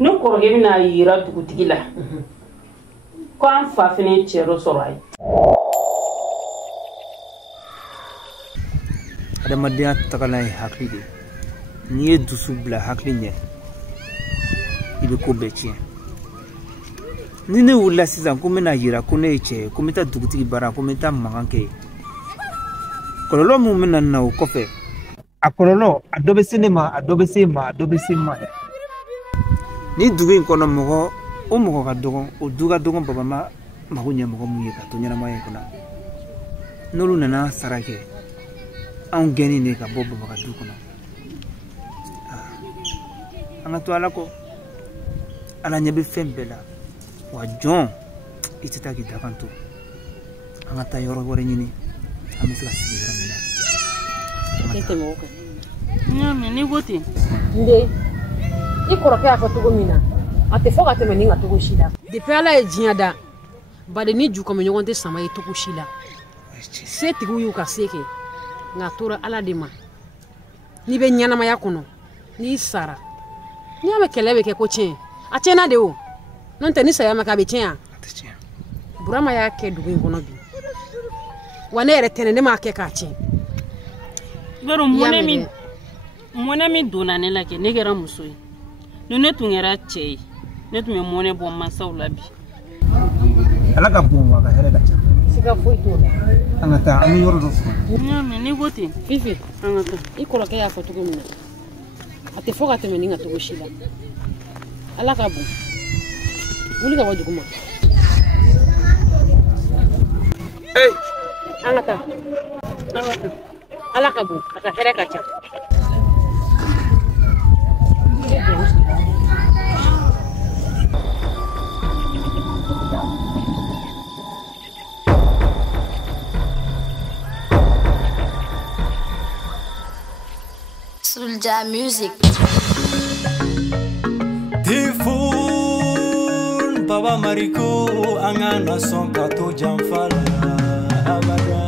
no koroge bina yira dugutigi la ko an fa fene cero soro ay adamadiya tagala hakli de ni dusu bla hakli nye ibe ko beci ni ne wula sisan ko mena yira ko ne che ko meta dugutigi bara ko meta maganke kololo mu mena na o kofe akololo adobe sinema adobe sema ni dugu kono mogo o mogo ka dogon o duga dogon baba ma magunya mogo mu ye ka to nyana maye kona nolu nana sarake an geni ne ka bobo baba ka du kono anga to ala ko ala nyabe fembela wa jon itita ki dakanto anga ta yoro wore nyini amisa sigira mina kete mo ko nyame ni goti nde ikoroke afotugo mina ate foga te meninga tugo shila depuis ala e jiada bade ni ju comme nyogonte sama e tugo shila seti guyu ka seke ngatura ala dema ni be nyana maya kuno ni sara ni ame kelebe ke ko chen achena de o non te ni saya maka be chen a burama ya ke dugu ngono bi wane ere tenene ma ke ka chen bero mone mi dona ne lake ne gera musoi no ne tungera chei ne tume mone bo masa ulabi ala ka bon wa ka hele ka cha sika foi to angata ami yoro do so nyame ni goti fifi angata ikoroke ya fotugo mina ate foga te meninga tugo shila ala ka bon wuli ka wajuguma hey angata ala ka bon aka hele ka cha Sulja music. Tifun Baba Mariko angana son kato jamfala abada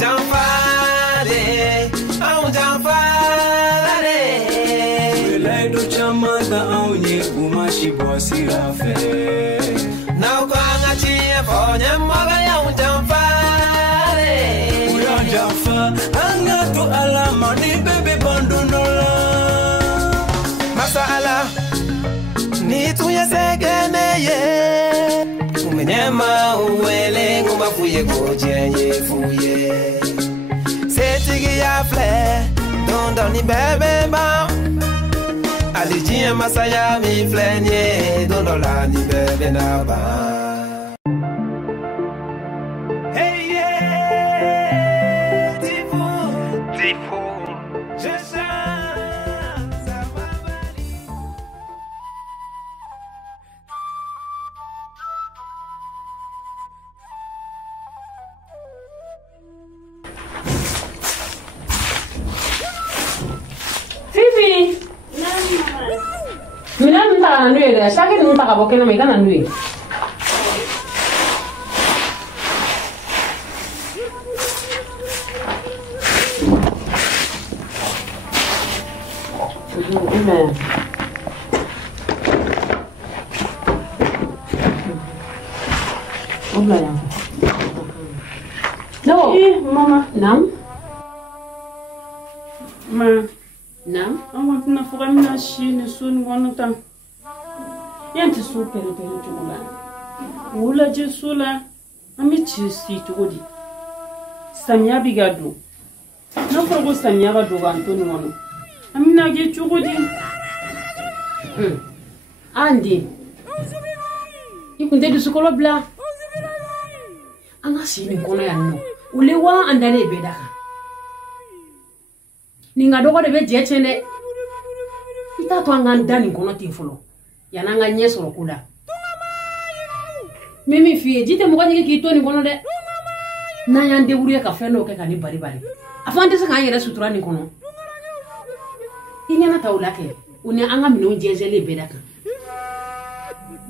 jamfale au jamfale belai do chamada au nye umashi bosira fe na kwanga chi fonya maga ya jamfale uya jamfa anga to alama ni bebe bandonola masala ni tuye segeneye umenyema uwele ngumba fuye gojenye fuye setigi ya fle dondo ni bebe ba alijie masaya mi flenye dondo la ni bebe na ba hey yeah tifu jesa mina nta nwe de shake nta ka bokena me kana nwe no mama nam ma nam awa na fuga mina shine sun wonta yanti su pere jula wula je sula ami ci si tugodi samia bigado no ko samia ba do Antoni wono amina ge tugodi andi ikunde du sukolo bla anga sini kono ya no ulewa andale bedaka ninga dogo de be je chene ita to anga ndani kono tifolo yananga nyesoro kula mimi fie jite mo gani ki to ni kono de na yande wuri ka feno ke kani bari bari afande se kan yere sutura ni kono inyana taulake une anga mino jezele bedaka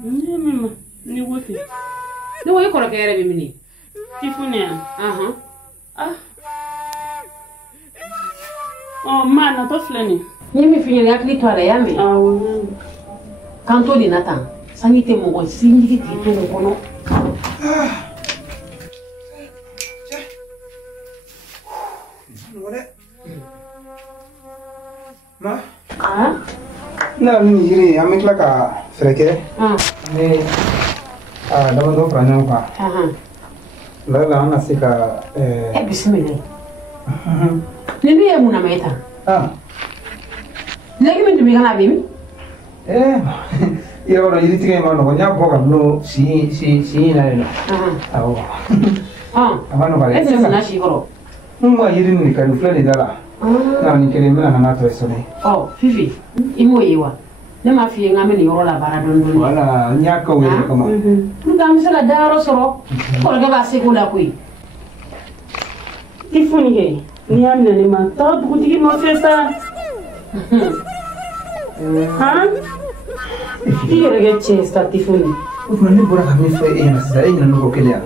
mama ni wote ni wo yekoro ke yere mimi tifunia aha oh mana to fleni mimi fie yakli to ala yame Kanto di natan. Sanite mo ko singi ti to ko no. Ma? Na ni yiri amikla ka freke. Ni dama do franya ka. La ana sika bismillah. Lebi ya muna meta. Lagi min dumi kana bimi? Ira ora yiri tige ma no nya boka no si na no. Awo. Amano ba. Ese muna shi goro. Mwa yiri ni ka ni flani dala. Na ni kele mena na to eso ne. Fifi, imo yiwa. Ne ma fi ngame ni yoro la bara don don. Wala nya ka we kama. Nda msala daro soro. Ko ga ba se ko la kui. Tifuni ke. Ni amna ni ma ta butigi no festa. Tigere ke chesta tifuni. Ufuna ni bora ka mi fe na sa ina no ko kele.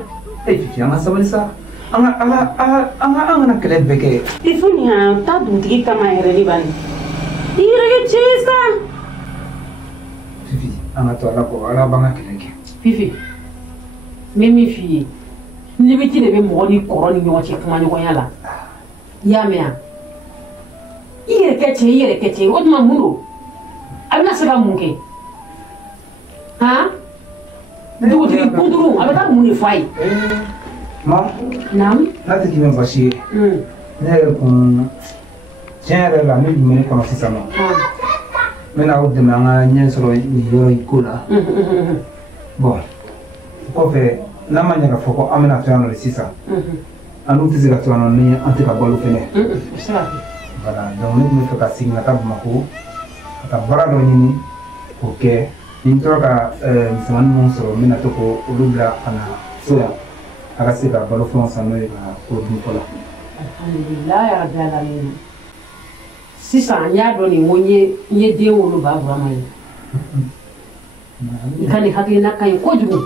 Fifi anga sabalisa. Anga na kele beke. Tifuni ha ta butigi kama ere di ban. Tigere ke chesta. Fifi anga to ala banga kele ke. Fifi. Mimi fi. Ni biti de be mo ni koro ni nyochi kuma ni ko yala. Ya mea. Ire keche o ma mundo. Abina se ba munke. Ha? Dugu tigi kunduru abata muni fai. Ma? Nam? Nati ki me bashi. Ne kun tiens la mi me kono sisama. Mena o de manga nyen solo ni yoro ikula. Bon. Ko fe na manya ka foko amena tuano le sisa. Anu tizi ka tuano ni anti ka bolu fene. Voilà, donc nous faut ka signa ta mako. Ka bara do ni OK. Ni to ka misaman mon solo mena to ko ulubla ana soya. Aga se ka bolu fon sa no ka ko ni kola. Alhamdulillah ya rabbil alamin. Sisa nya do ni monye nye de wolu ba bura mai. Ikani hakili na kai kojugu.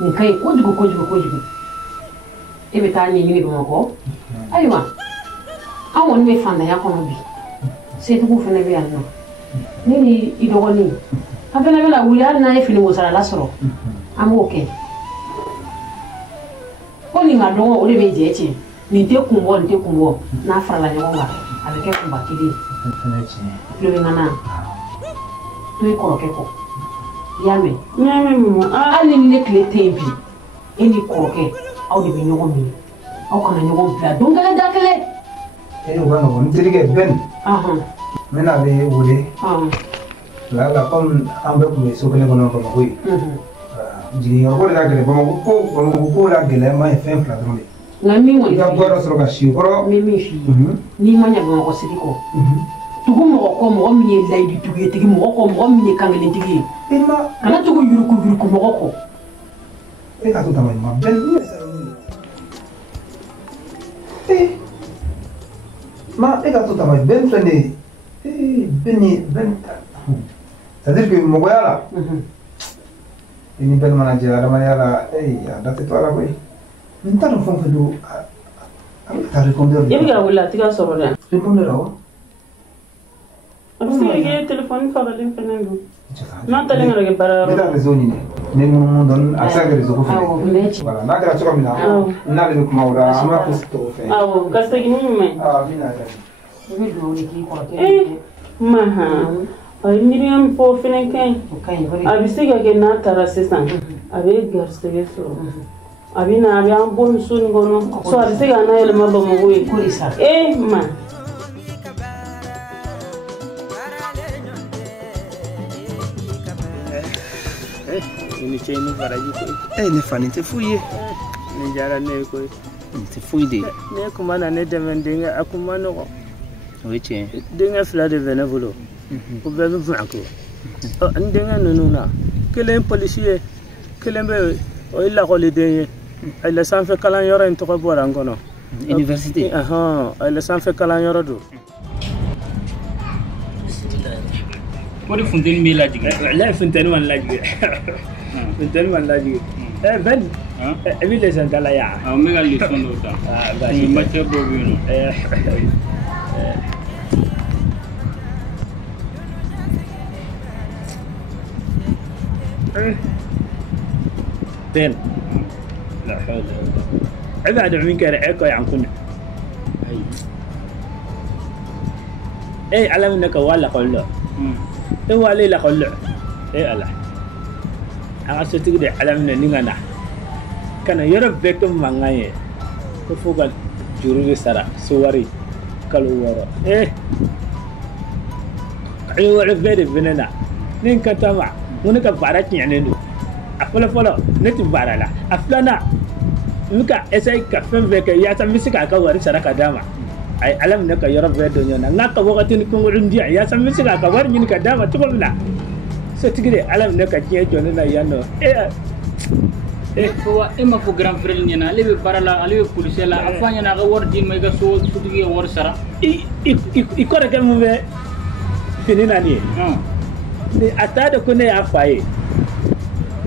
Ni kai kojugu. Ebe ta ni ni ko. Aywa. Awon me fanda ya kono bi. Se tu ku fene be anno. Ni idogoni. Afena bela wuli na e fini wosala la soro. Amu okay. Oni nga dongo ole be jeche. Ni te kumbo na fara la nyonga. Avec un combat qui dit. Le ngana. Tu es koroke ko. Yame mo ali ne kle tempi. Eni koroke aw de be nyogo mi. Aw kana nyogo bla dongale dakele. Bueno, bon tirige ben. Mena be wole. La comme ambe ko so kele kono ko ko. Jini ko la gele ko la gele ma e fen fla drone. Ngami mo. Ya goro so ka shi goro. Mimi fi. Ni manya ko sidiko. Tugu mo mi lay di tugu tigi mo mi kangele tigi. Ima kana tugu yuruku mo ko. E ka to tamay ma ben ni ma e ka to tamay ben flene. Ben. C'est-à-dire que mo goyala. Ini ben manager ada mayala ya date to ala boy. Minta no fon fedo. Ami ta répondre. Yebi ga wala tiga soro da. Répondre awo. Abisi ge téléphone fa ga len fenendo. Na tale ngara ge bara. Beta réseau ni ne mo don asa ge réseau ko fe. Voilà, na gra to kamina. Na le ko mawra ama ko sto fe. Awo, gasta gi ni me. Bina da. Ni do ni ki ko ke. Maha. Ay Miriam po fene kai. Abisi ga ge na tara sesan. Abe garste ge so. Abina abi an bon sun gono. So abisi ga na ele mabo mo wi. Ma. Ni cheni faraji ko. Ne fani te fuye. Ni jara ne ko. Te fuye de. Ne kuma na ne demendenga akuma no. Weche. Denga fla de venevolo. Ko be be franco. Ndenga nununa. Kelen policier. Kelen be o illa ko le denye. Ay la sanfe kalan yoro en to ko bora ngono. Université. Ay la sanfe kalan yoro do. What if Fontaine me like la Fontaine man like Fontaine man like Ben every lesson galaya I'll make a listen to that. But you might have broken. Ben la hawla abada min kare eko yankuna alam naka wala qollo wala la qollo ala anga sotigde alam ne ningana kana yoro bekum mangaye ko fugal juru sara suwari kalu woro ayo wala bede benena nin katama munaka barat nyanenu afala fala neti barala aflana muka esai ka fembe ka ya ta misika ka wari sara ka dama ay alam naka yoro bedo nyona ngaka wakati ni kongo ndia ya ta misika ka wari nyini ka dama to bla so tigire alam naka je jona na yano ko ema ko grand frère nyana lebe barala alebe police la afanya na ga wor din may ga so fudige wor sara i ko rek mu be finina ni ni atada ko ne afaye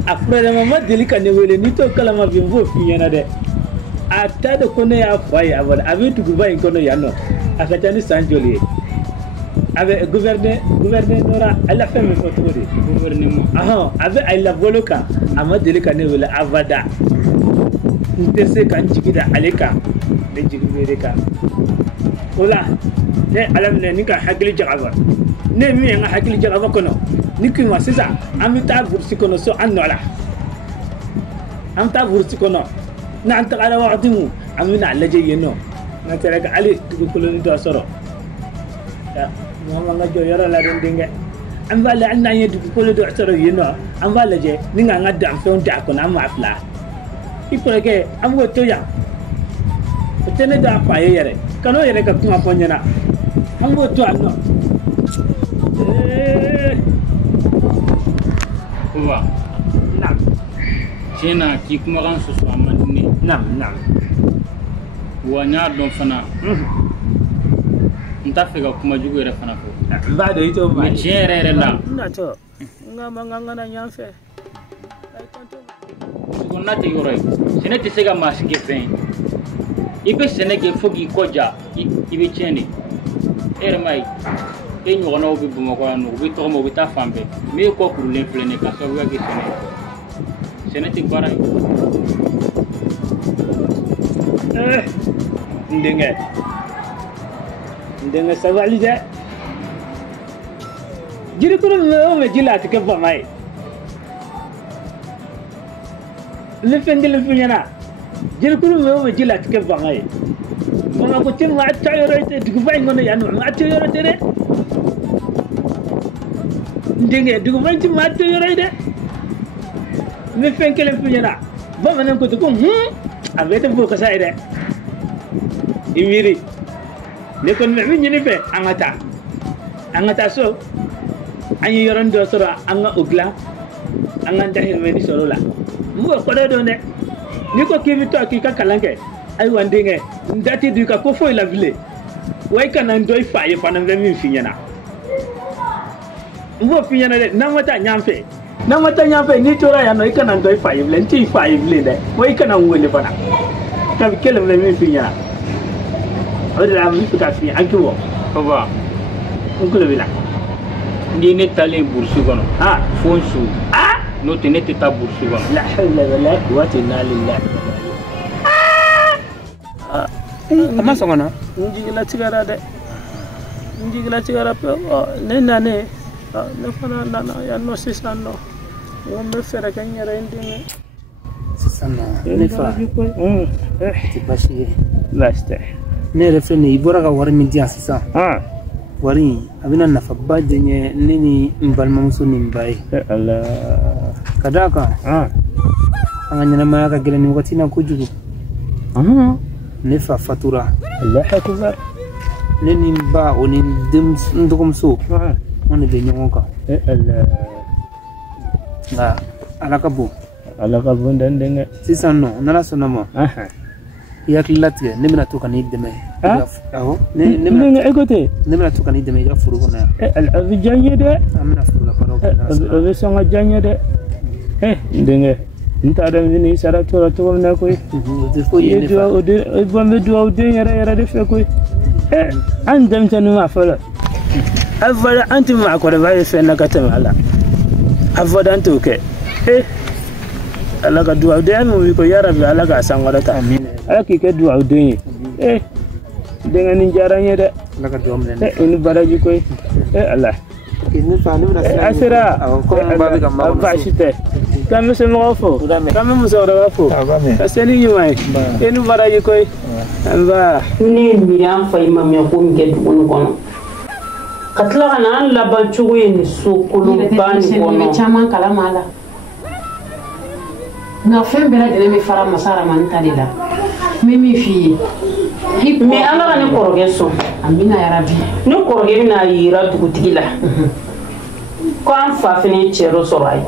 afrele mama delika ne wele ni to kala ma bimbo finyana de atada ko ne afaye abada abitu guba in kono yano akatani sanjoli avec gouverneur nora alla femme photo de gouvernement avec alla boloka ama delika ne wele avada ntese kan jigida aleka de jigbereka wala ne alam ne nika hagli jagaba ne mi nga hagli jagaba kono niki ma sisa amita bursi kono so anola amta bursi kono na anta ala waqtimu amina alaje yeno na tereka ali dugu koloni do soro ya mama nga jo yara la den dinga am bala anna yedu ko do soro yeno am bala je ninga nga dam so nda ko na ma afla ikoreke am go to ya tene da pa yere kano yere ka kuma ponyana am go to anno Kuba nam cena ki kuma kan so so amandine nam wa nya don fana nta fega kuma jugo yere fana ko ba do ito ma me chere la na to ngama na nyamfe ay konto ko nati yoro cene ti sega maske fen ibe senege fogi koja ibe chene ermai enyo ona obi bumo ko anu obi to mo bita fambe me ko kurule flene ka so wa ke sene ti bara ndenge sawali de jiri kuru me jila ti ke ba mai le fengel funyana jiri kuru me jila ti ke ba mai mama ko tin ma tayoro te dugu bay ngono yanu ma tayoro tere ndenge dugu bay ti ma tayoro de me fengel funyana ba manan ko to ko avete bo ka sai de imiri ne kon me nyini fe angata so anyi yoron do sora anga ugla anga dahir me ni soro la mo ko do ne ni ko kimi to ki ka kalanke ay wandinge ndati du ka ko foi la ville way kana ndoy faye fana be min finyana mo finyana de namata nyamfe ni tora ya no ikana ndoy faye ville nti faye ville de way kana ngole fana ka kele be min finyana odra mi ka fi ankiwo Kuba ngule bila ndi ne tale bursu kono fonsu no te ne ta bursu kono la hawla wala quwwata illa billah ama songana njigila tigara pe ne nane ne fana nana ya no sisano ngombe fere kanyera indinge sisano ne fa ti bashi lasta ne refene ibora ka war min dia sisa wari abina nafa badde nye nini mbalma muso ni mbai Allah kadaka anganya nama ka gele ni wakati na kujugu ne fa fatura Allah akbar nini mba oni dem ndokomso on be nyonka Allah nga alakabu ndenge sisa no nala sonamo yaklatge nemina toka ni deme aho nemina egote nemina toka ni deme ga furu kona al janyede amina furu la paro al songa janyede ndenge nta da vini sara tora to na koy yedo ode bombe do ode yara de fe koy an dem tanu ma fala afala anti ma ko da vai fe na katama ala afada antu ke ala ka duwa de an wi ko ya rabbi ala ka sangara ta amin ala ki ke duwa de dengan ni jaranya de ala ka duwa men ini baraji koy ala kini fa ni asira ko babi kam ma ba shite kam se mo fo kam mo so da fo aseni yumai ini baraji koy ba ni miran fa imam ya ko nge dukun kono katla kana an laban chugo ni so kulu ban kono chaman kala mala na fen bela de me fara masara man talila mimi fi me ala ne koroge so amina ya rabbi no koroge na yira dugutigi la ko an fa fini chero so rai